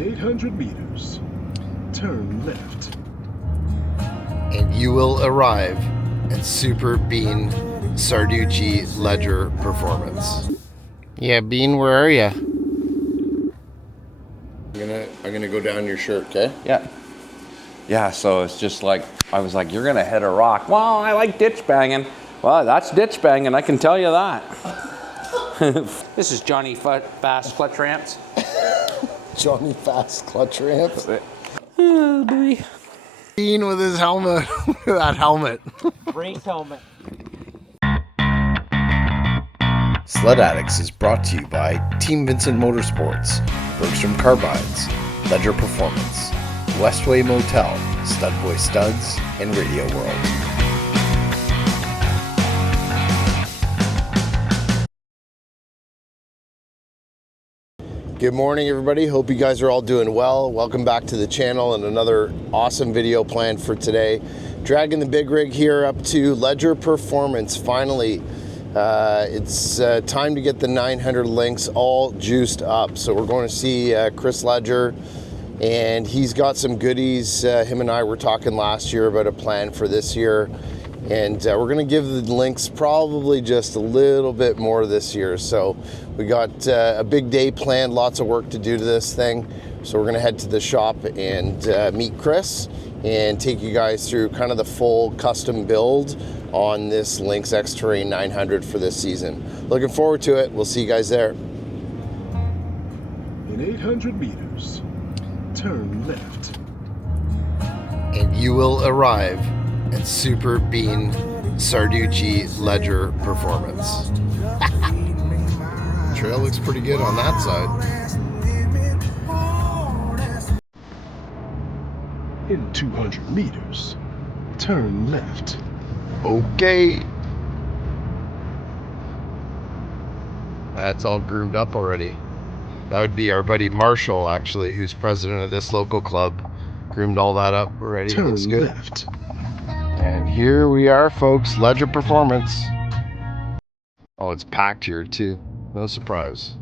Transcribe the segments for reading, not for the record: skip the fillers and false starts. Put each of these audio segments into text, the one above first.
In 800 meters, turn left. And you will arrive at Super Bean Sarducci Ledger Performance. Yeah, Bean, where are you? I'm gonna go down your shirt, okay? Yeah. Yeah, so it's just like, I was like, you're gonna hit a rock. Well, I like ditch banging. Well, that's ditch banging, I can tell you that. This is Johnny Fast Clutch Ramps. Johnny Fast Clutch Ramps. Oh, boy. Bean with his helmet. That helmet. Race helmet. Sled Addicts is brought to you by Team Vincent Motorsports, Bergstrom Carbines, Ledger Performance, Westway Motel, Studboy Studs, and Radio World. Good morning, everybody. Hope you guys are all doing well. Welcome back to the channel and another awesome video planned for today. Dragging the big rig here up to Ledger Performance. Finally, it's time to get the 900 Lynx all juiced up. So we're going to see Chris Ledger, and he's got some goodies. Him and I were talking last year about a plan for this year, and we're going to give the Lynx probably just a little bit more this year. So we got a big day planned, lots of work to do to this thing. So we're going to head to the shop and meet Chris and take you guys through kind of the full custom build on this Lynx Xterrain 900 for this season. Looking forward to it. We'll see you guys there. In 800 meters, turn left. And you will arrive at Super Bean Sarducci Ledger Performance. Trail looks pretty good on that side. In 200 meters, turn left. Okay. That's all groomed up already. That would be our buddy Marshall, actually, who's president of this local club. Groomed all that up already. Turn Looks good. left. And here we are, folks. Ledger Performance. Oh, it's packed here too. No surprise.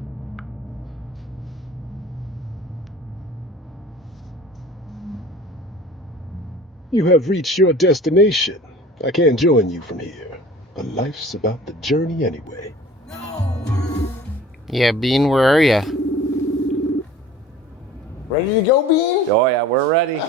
You have reached your destination. I can't join you from here, but life's about the journey anyway. Yeah, Bean, where are you? Ready to go, Bean? Oh yeah, we're ready.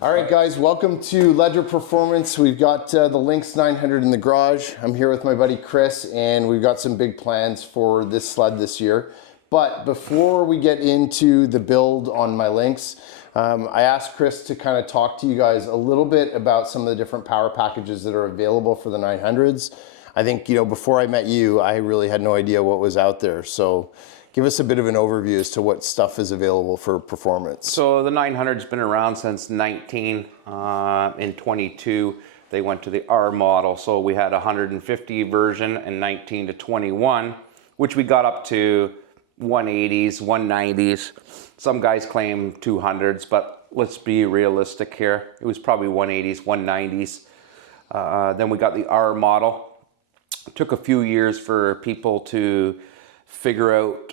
All right, guys, welcome to Ledger Performance. We've got the Lynx 900 in the garage. I'm here with my buddy Chris, and we've got some big plans for this sled this year. But before we get into the build on my Lynx, I asked Chris to kind of talk to you guys a little bit about some of the different power packages that are available for the 900s. I think, you know, before I met you, I really had no idea what was out there. So give us a bit of an overview as to what stuff is available for performance. So the 900's been around since 19. In 22, they went to the R model. So we had a 150 version in 19 to 21, which we got up to 180s, 190s. Some guys claim 200s, but let's be realistic here. It was probably 180s, 190s. Then we got the R model. It took a few years for people to figure out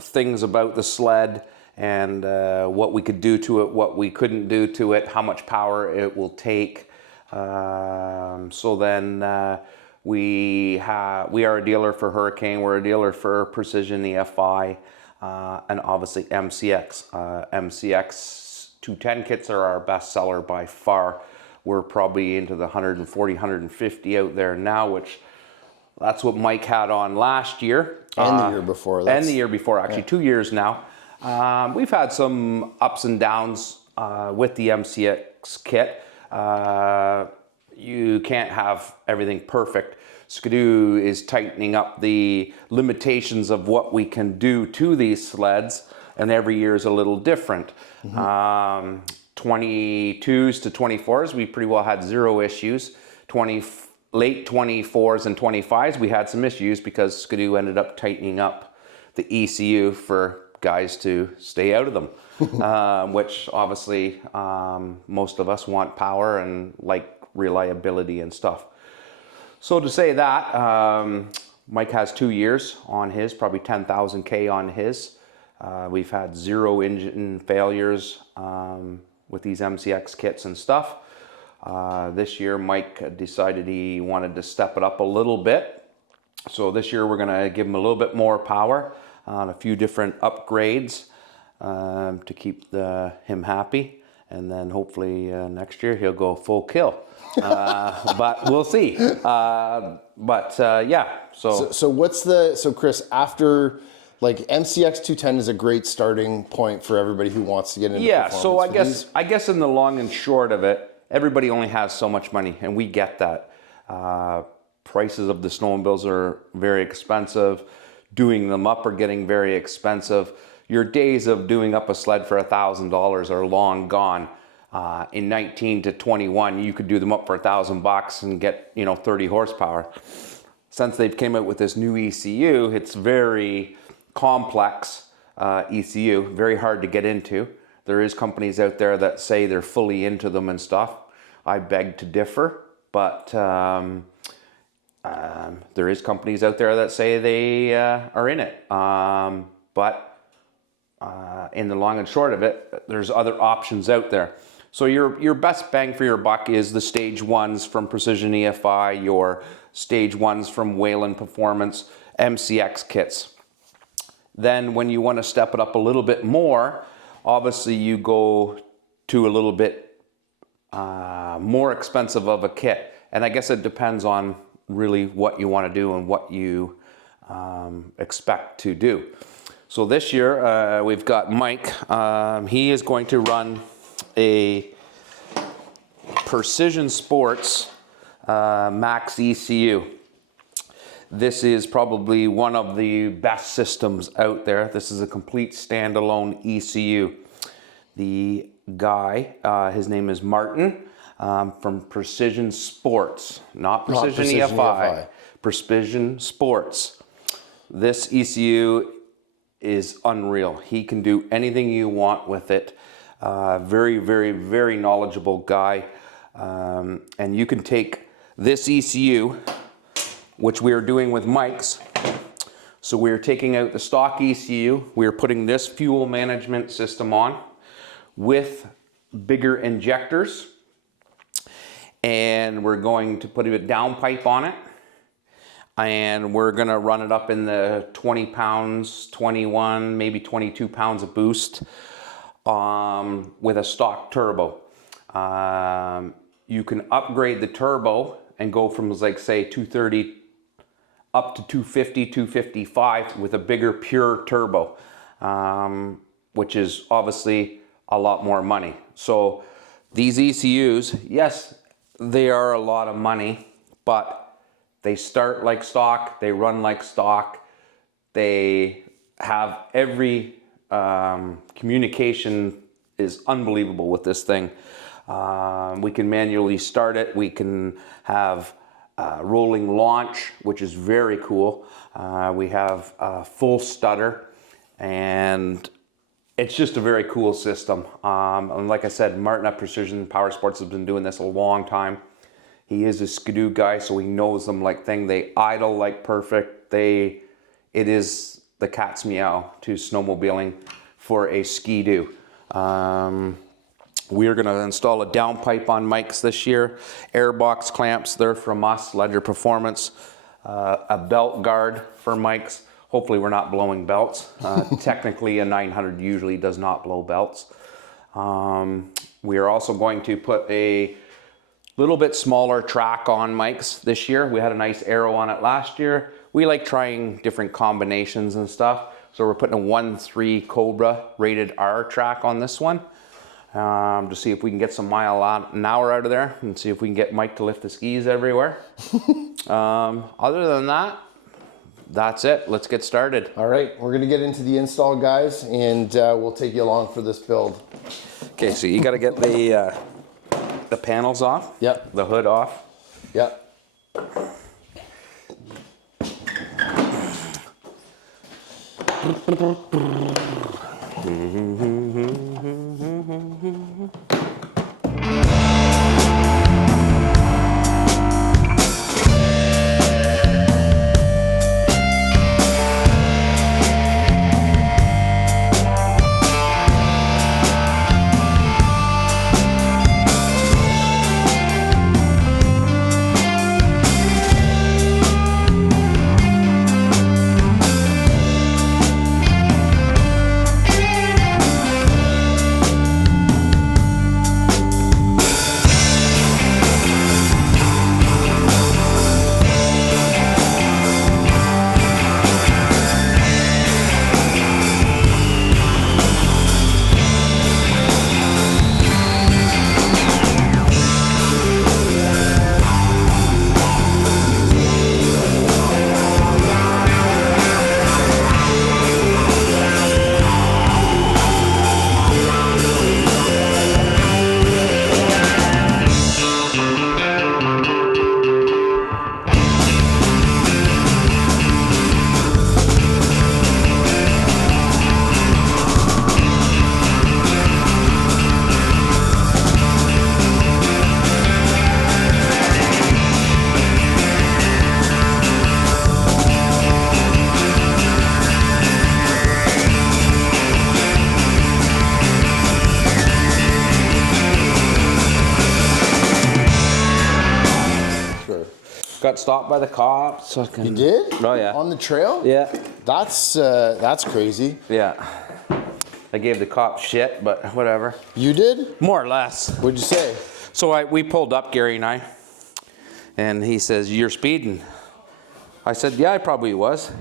things about the sled and what we could do to it, what we couldn't do to it, how much power it will take. So then we are a dealer for Hurricane, we're a dealer for Precision EFI, and obviously MaxxECU. MaxxECU 210 kits are our best seller by far. We're probably into the 140, 150 out there now, which that's what Mike had on last year. And the year before. And the year before, actually, 2 years now. We've had some ups and downs with the MaxxECU kit. You can't have everything perfect. Skidoo is tightening up the limitations of what we can do to these sleds, and every year is a little different. 22s to 24s, we pretty well had zero issues. Late 24s and 25s, we had some issues because Skidoo ended up tightening up the ECU for guys to stay out of them, which obviously most of us want power and like reliability and stuff. So to say that, Mike has 2 years on his, probably 10,000 K on his. We've had 0 engine failures with these MaxxECU kits and stuff. This year Mike decided he wanted to step it up a little bit. So this year we're going to give him a little bit more power on a few different upgrades to keep him happy. And then hopefully next year he'll go full kill. But we'll see. Yeah. So what's so Chris, after like MaxxECU 210 is a great starting point for everybody who wants to get into performance. So I guess in the long and short of it, everybody only has so much money, and we get that. Prices of the snowmobiles are very expensive. Doing them up are getting very expensive. Your days of doing up a sled for $1,000 are long gone. In 19 to 21, you could do them up for $1,000 and get 30 horsepower. Since they've came out with this new ECU, it's very complex ECU, very hard to get into. There is companies out there that say they're fully into them and stuff. I beg to differ, but there is companies out there that say they are in it. But in the long and short of it, there's other options out there. So your best bang for your buck is the stage 1s from Precision EFI, your stage 1s from Whelen Performance, MaxxECU kits. Then when you want to step it up a little bit more, obviously you go to a little bit more expensive of a kit. And I guess it depends on really what you want to do and what you expect to do. So this year we've got Mike. He is going to run a Precision Sports MaxxECU. This is probably one of the best systems out there. This is a complete standalone ECU. The guy, his name is Martin, from Precision Sports, not Precision EFI. Precision Sports. This ECU is unreal. He can do anything you want with it. Very, very, very knowledgeable guy. And you can take this ECU, which we are doing with Mike's. So we're taking out the stock ECU. We're putting this fuel management system on with bigger injectors. And we're going to put a downpipe on it. And we're gonna run it up in the 20 pounds, 21, maybe 22 pounds of boost with a stock turbo. You can upgrade the turbo and go from, like, say, 230 up to 250, 255 with a bigger pure turbo, which is obviously a lot more money. So these ECUs, yes, they are a lot of money, but they start like stock, they run like stock, they have every communication is unbelievable with this thing. We can manually start it, we can have rolling launch, which is very cool. We have full stutter, and it's just a very cool system. And like I said, Martin at Precision Power Sports has been doing this a long time. He is a skidoo guy, so he knows them like thing. They idle like perfect. It is the cat's meow to snowmobiling for a skidoo. We are going to install a downpipe on Mike's this year. Airbox clamps, they're from us, Ledger Performance. A belt guard for Mike's. Hopefully we're not blowing belts. Technically a 900 usually does not blow belts. We are also going to put a little bit smaller track on Mike's this year. We had a nice arrow on it last year. We like trying different combinations and stuff. So we're putting a 1.3 Cobra rated R track on this one. To see if we can get some mile an hour out of there and see if we can get Mike to lift the skis everywhere. Other than that, that's it. Let's get started. All right, we're gonna get into the install, guys, and we'll take you along for this build. Okay, so you gotta get the panels off. Yep. The hood off. Yep. got stopped by the cops. You did? Oh yeah. On the trail? Yeah. That's crazy. Yeah. I gave the cops shit, but whatever. You did? More or less. What'd you say? So we pulled up, Gary and I, and he says, "You're speeding." I said, "Yeah, I probably was."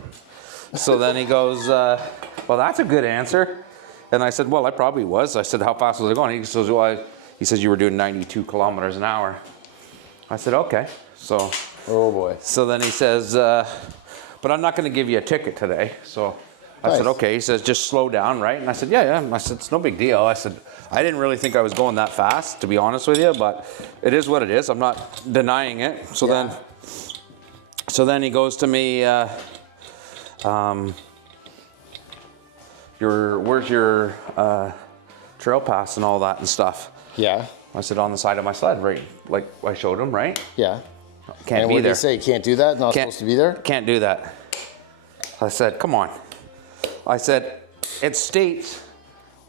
So then he goes, "Well, that's a good answer." And I said, "Well, I probably was." I said, "How fast was I going?" He says, "Well, he says you were doing 92 kilometers an hour." I said, "Okay." So. Oh boy. So then he says, "But I'm not going to give you a ticket today." So I said, "Okay." He says, "Just slow down, right?" And I said, "Yeah." I said, "It's no big deal." I said, "I didn't really think I was going that fast, to be honest with you, but it is what it is. I'm not denying it." So then he goes to me, where's your trail pass and all that and stuff? Yeah. I said, "On the side of my sled," right? Like I showed him, right? Yeah. Can't and be what did there. they say? Can't do that? Not supposed to be there? Can't do that. I said, "Come on." I said, "It states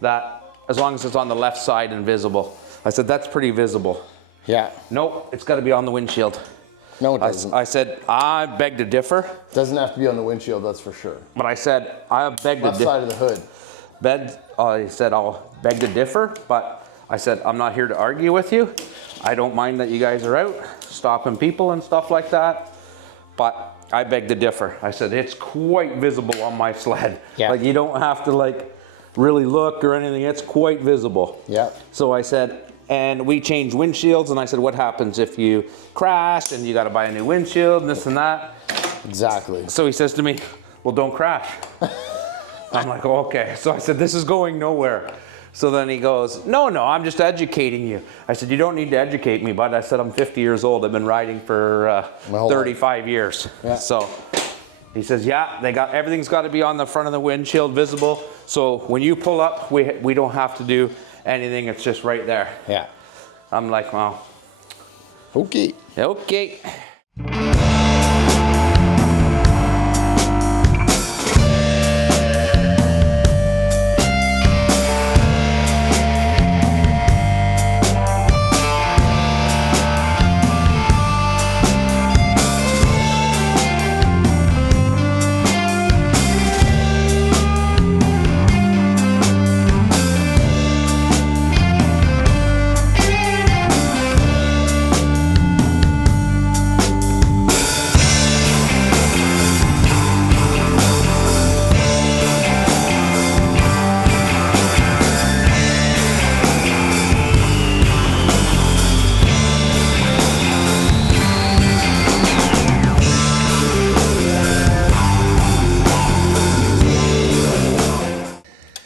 that as long as it's on the left side and visible." I said, "That's pretty visible." Yeah. "Nope, it's got to be on the windshield." No, it doesn't. I said, "I beg to differ." Doesn't have to be on the windshield, that's for sure. But I said, "I beg to Left side of the hood. I said, "I'll beg to differ," but I said, "I'm not here to argue with you. I don't mind that you guys are out stopping people and stuff like that, but I beg to differ." I said, "It's quite visible on my sled." Yeah. Like you don't have to like really look or anything. It's quite visible. Yeah. So I said, and we changed windshields, and I said, "What happens if you crash and you got to buy a new windshield and this and that?" Exactly. So he says to me, "Well, don't crash." I'm like, "Oh, okay." So I said, "This is going nowhere." So then he goes, no, I'm just educating you." I said, "You don't need to educate me, bud." I said, "I'm 50 years old. I've been riding for 35 years. Yeah. So he says, "Yeah, everything's got to be on the front of the windshield visible. So when you pull up, we don't have to do anything. It's just right there." Yeah. I'm like, "Well, Okay. okay."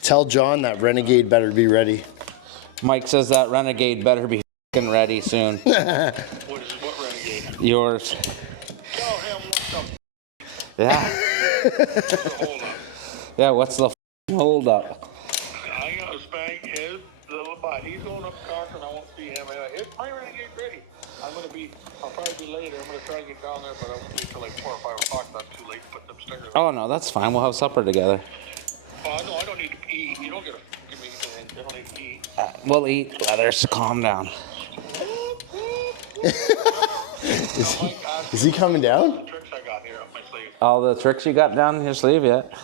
Tell John that Renegade better be ready. Mike says that Renegade better be f***ing ready soon. What Renegade? Yours. Tell him what Yeah. the hold up. Yeah, what's the hold up? I gotta spank his little butt. He's going up Cochrane. I won't see him. Is my Renegade ready? I'll probably be later. I'm gonna try to get down there, but I won't be till like 4 or 5 o'clock. Not too late to put them stickers on. Oh no, that's fine. We'll have supper together. Oh, no, I don't need to pee. You don't get to give me anything. I don't need to pee. We'll eat together, so calm down. Is he coming down? The tricks I got here up my sleeve. All the tricks you got down your sleeve yet? Up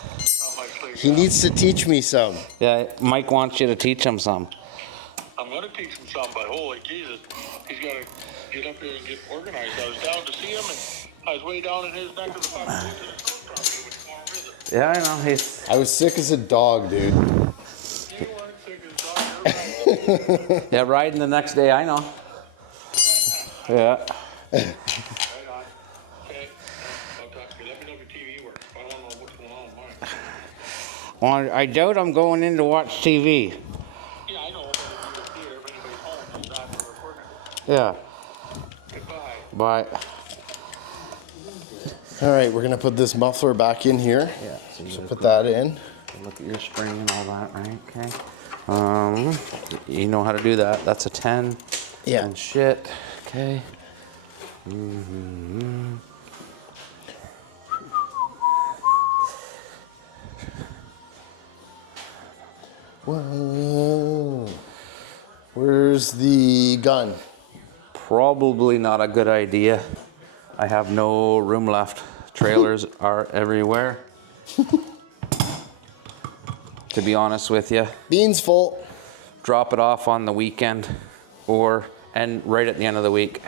my sleeve. He needs to teach me some. Yeah, Mike wants you to teach him some. I'm gonna teach him some, but holy Jesus, he's gotta get up here and get organized. I was down to see him, and I was way down in his neck of the fucking woods in his coat property with more visit. Yeah, I know. He's. I was sick as a dog, dude. You weren't sick as dog. You're right. Yeah, riding the next day. I know. Yeah. Right on. Okay. I'll talk to you. Let me know if your TV works. I don't know what's going on with mine. Well, I doubt I'm going in to watch TV. Yeah, I know, but if you're here, if anybody's home, it's not for recording. Yeah. Goodbye. But. All right, we're gonna put this muffler back in here. Yeah. So put that in. Look at your spring and all that, right? Okay. You know how to do that. That's a 10. Yeah. And shit. Okay. Mm-hmm. Whoa. Where's the gun? Probably not a good idea. I have no room left. Trailers are everywhere. To be honest with you. Beans full. Drop it off on the weekend and right at the end of the week.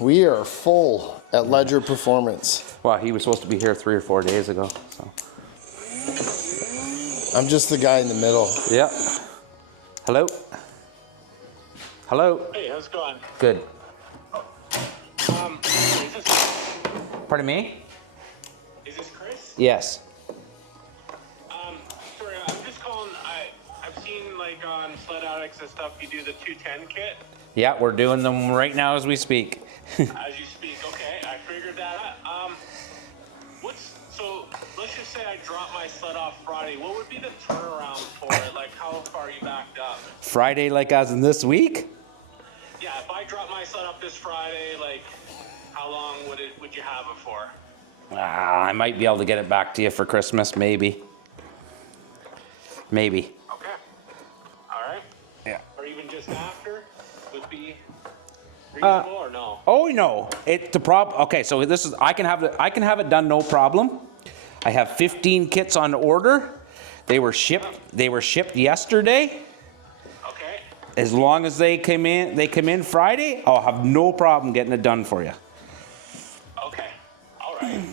We are full at Ledger Performance. Well, he was supposed to be here 3 or 4 days ago, so. I'm just the guy in the middle. Yep. Hello? Hello? Hey, how's it going? Good. Is this, Pardon me? is this Chris? Yes. Sorry, I'm just calling. I've seen like on Sled Addicts and stuff, you do the 210 kit Yeah, we're doing them right now as we speak. as you speak. Okay, I figured that out. So let's just say I drop my sled off Friday. What would be the turnaround for it? Like, how far are you backed up? Friday, like as in this week? Yeah, if I drop my sled up this Friday, like, how long would you have it for? I might be able to get it back to you for Christmas, maybe. Maybe. Okay. All right. Yeah. Or even just after would be reasonable or no? Oh no, okay, so this is I can have it done, no problem. I have 15 kits on order. They were shipped yesterday. Okay. As long as they come in Friday, I'll have no problem getting it done for you. Okay. All right.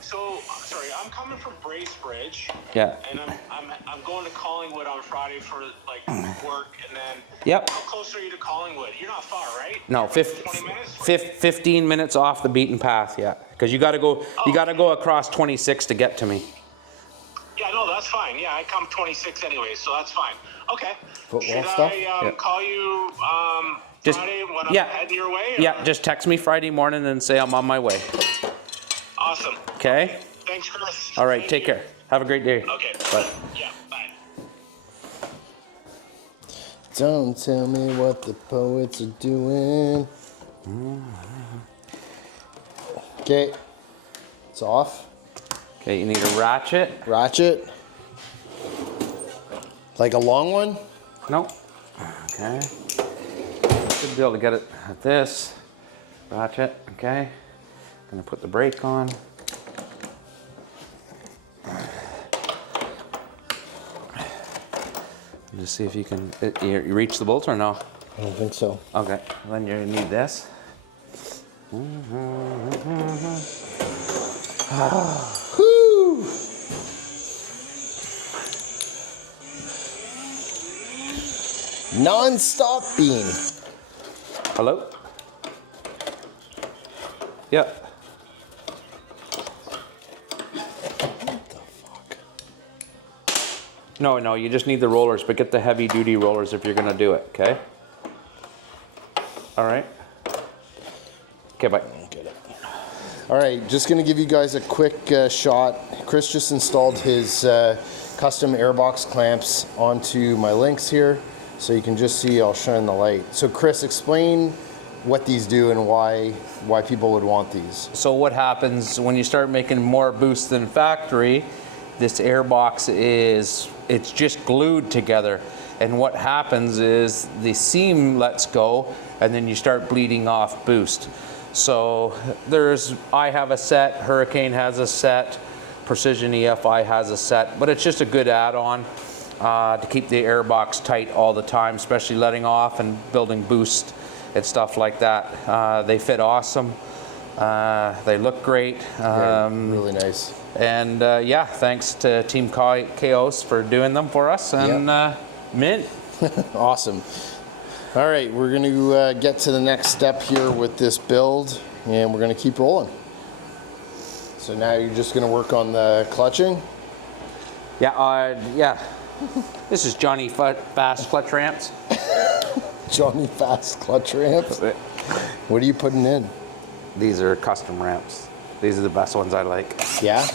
So sorry, I'm coming from Bracebridge. Yeah. And I'm going to Collingwood on Friday for like work, and then. Yep. How close are you to Collingwood? You're not far, right? No, 20 minutes. 15 minutes off the beaten path, yeah. Because you got to go across 26 to get to me. Yeah, no, that's fine. Yeah, I come 26 anyway, so that's fine. Okay. Football Should stuff? I call you Just- Friday when I'm yeah. heading your way? Or? Yeah, just text me Friday morning and say I'm on my way. Awesome. Okay? Thanks, Chris. All right, Thank take you. care. Have a great day. Okay. Bye. Yeah, bye. Don't tell me what the poets are doing. Okay, it's off. Okay, you need a ratchet. Ratchet. Like a long one? Nope. Okay. Should be able to get it at this. Ratchet, okay. Gonna put the brake on. Just see if you can, you reach the bolt or no? I don't think so. Okay, then you need this. Whew. Non-stop bean. Hello? Yeah. No, you just need the rollers, but get the heavy duty rollers if you're gonna do it, okay? All right. Okay, bye. Get it. All right, just gonna give you guys a quick shot. Chris just installed his custom airbox clamps onto my Lynx here, so you can just see. I'll shine the light. So Chris, explain what these do and why people would want these. So what happens when you start making more boost than factory? This airbox it's just glued together, and what happens is the seam lets go, and then you start bleeding off boost. So I have a set, Hurricane has a set, Precision EFI has a set, but it's just a good add-on to keep the airbox tight all the time, especially letting off and building boost and stuff like that. They fit awesome. They look great. Really nice. And yeah, thanks to Team Chaos for doing them for us. And mint. Awesome. All right, we're going to get to the next step here with this build, and we're going to keep rolling. So now you're just going to work on the clutching? Yeah. This is Johnny Fast Clutch Ramps. Johnny Fast clutch ramps? What are you putting in? These are custom ramps. These are the best ones I like. Yeah?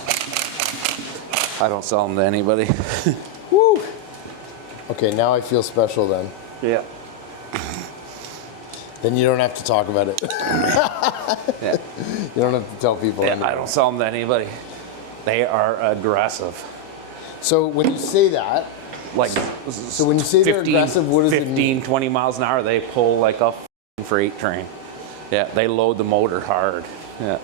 I don't sell them to anybody. Woo! Okay, now I feel special then. Yeah. Then you don't have to talk about it. Yeah. You don't have to tell people. Yeah, anymore. I don't sell them to anybody. They are aggressive. So when you say that, like, So when you say they're aggressive, what does it mean? 20 miles an hour, they pull like a freight train. Yeah, they load the motor hard. Yeah.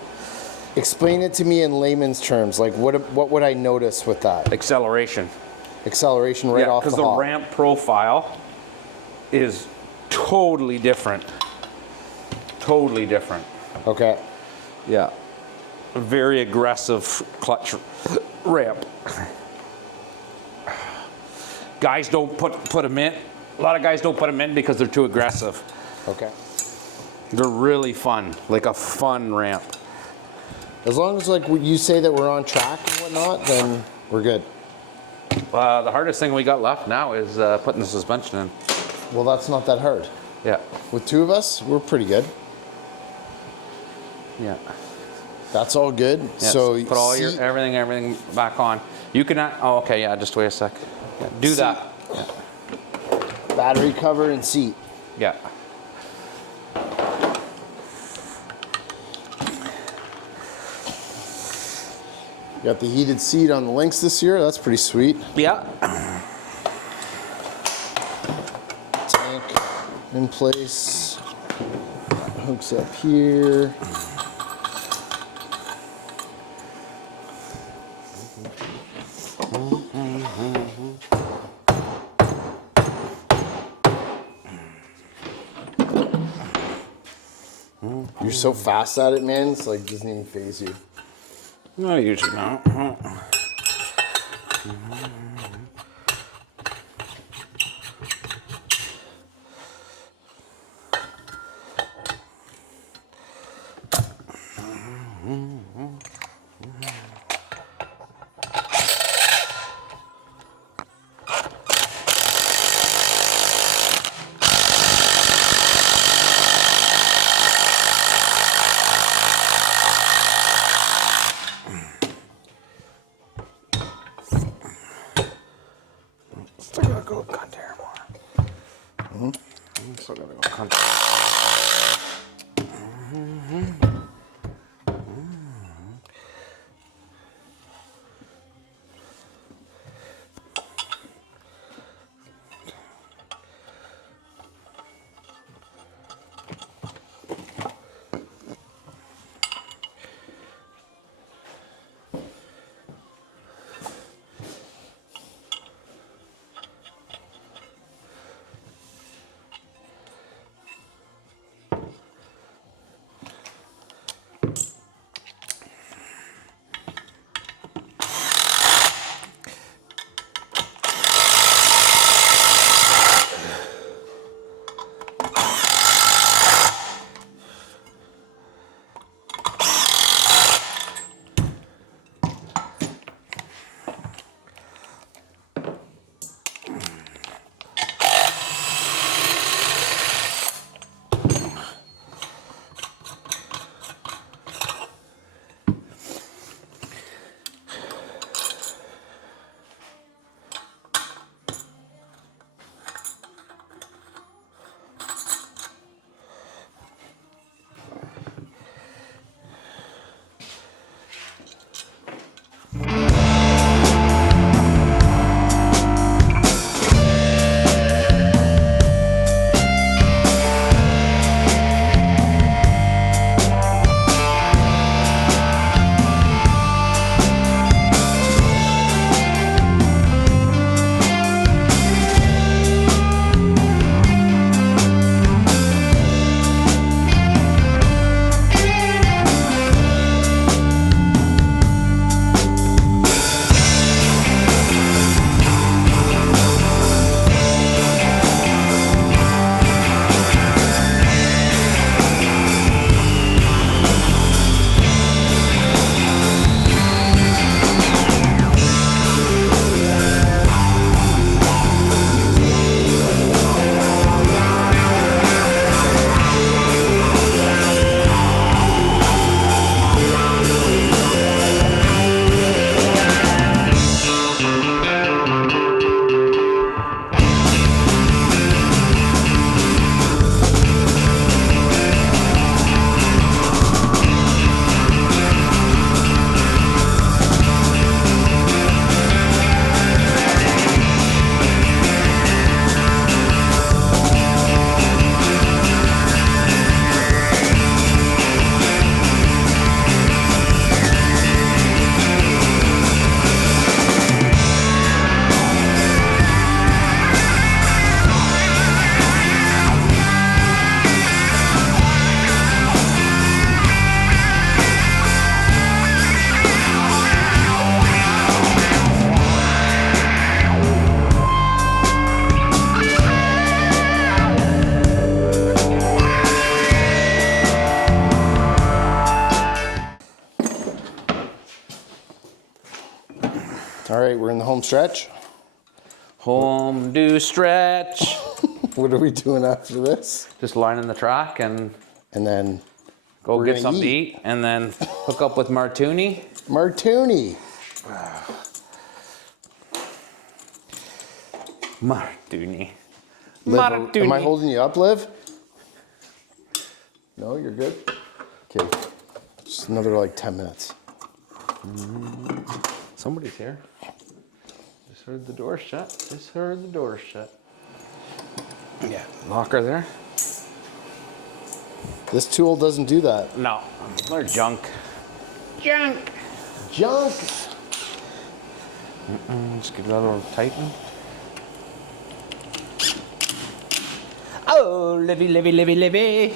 Explain it to me in layman's terms. Like, what would I notice with that? Acceleration. Acceleration right off the hop. Because the ramp profile is totally different. Totally different. Okay. Yeah. A very aggressive clutch ramp. Guys don't put them in. A lot of guys don't put them in because they're too aggressive. Okay. They're really fun, like a fun ramp. As long as like you say that we're on track and whatnot, then we're good. The hardest thing we got left now is putting the suspension in. Well, that's not that hard. Yeah. With two of us, we're pretty good. Yeah. That's all good. Yes. So put all your everything back on. You can. Oh, okay. Yeah. Just wait a sec. Yeah, do that. Yeah. Battery cover and seat. Yeah. Got the heated seat on the Lynx this year. That's pretty sweet. Yeah. Tank in place. Hooks up here. You're so fast at it, man. It's like doesn't even faze you. No, usually not. Still gotta go container more. Still gotta go container. All right, we're in the home stretch. Home do stretch. What are we doing after this? Just lining the track and then go we're get gonna something to eat. eat, and then hook up with Martuni. Martuni. Martuni. Liv, Martuni. am I holding you up, Liv? No, you're good? Okay, just another like 10 minutes. Somebody's here. Just heard the door shut. Just heard the door shut. Yeah, locker there. This tool doesn't do that. No, they're junk. Junk. Junk. Just give that a little tighten. Oh, Livy, Livy, Livy, Livy.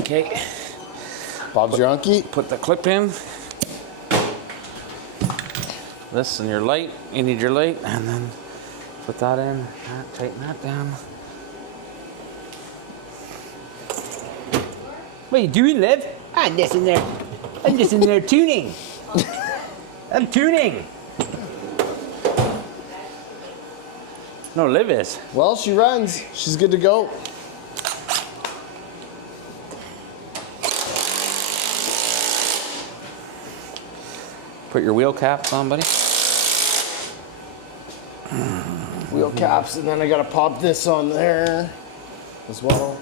Okay, Bob's your unkie. put the clip in. This and your light, you need your light, and then put that in, tighten that down. What are you doing, Liv? I'm just in there tuning. I'm tuning. No, Liv is. Well, she runs. She's good to go. Put your wheel caps on, buddy. Wheel caps, and then I gotta pop this on there as well.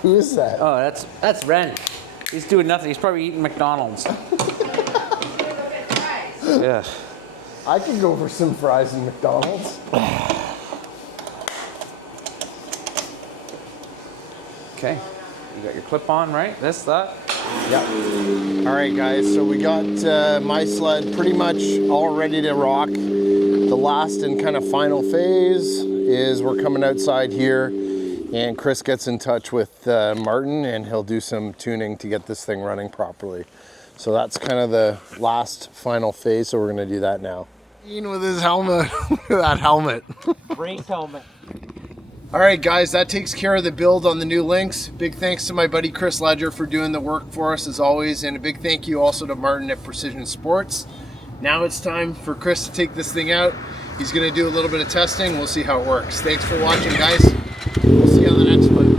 Who is that? Oh, that's Ren. He's doing nothing. He's probably eating McDonald's. Yeah. I could go for some fries in McDonald's. Okay. You got your clip on, right? That. Yep. All right, guys. So we got my sled pretty much all ready to rock. The last and kind of final phase is we're coming outside here, and Chris gets in touch with Martin, and he'll do some tuning to get this thing running properly. So that's kind of the last final phase. So we're going to do that now. With his helmet. Look at that helmet. Race helmet. All right, guys, that takes care of the build on the new Lynx. Big thanks to my buddy Chris Ledger for doing the work for us as always, and a big thank you also to Martin at Precision Sports. Now it's time for Chris to take this thing out. He's going to do a little bit of testing. We'll see how it works. Thanks for watching, guys. We'll see you on the next one.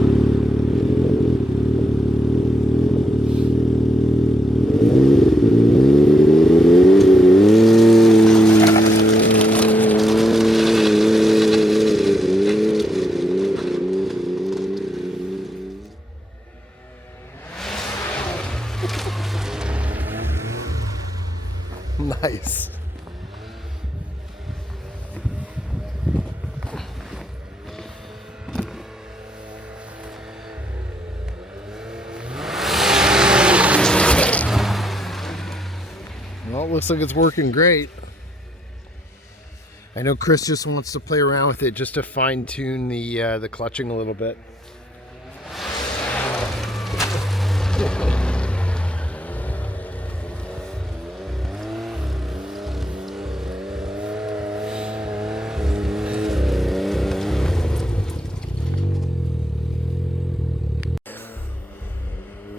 Nice. Well, it looks like it's working great. I know Chris just wants to play around with it just to fine tune the clutching a little bit.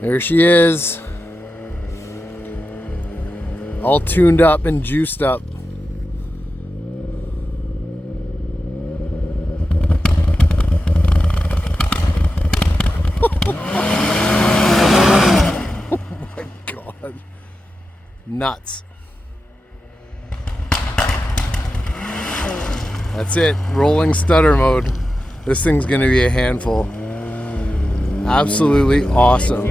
There she is, all tuned up and juiced up. Oh my God, nuts. That's it, rolling stutter mode. This thing's gonna be a handful. Absolutely awesome.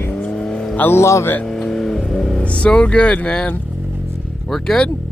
I love it. So good, man. We're good?